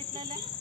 भेटलेलं आहे.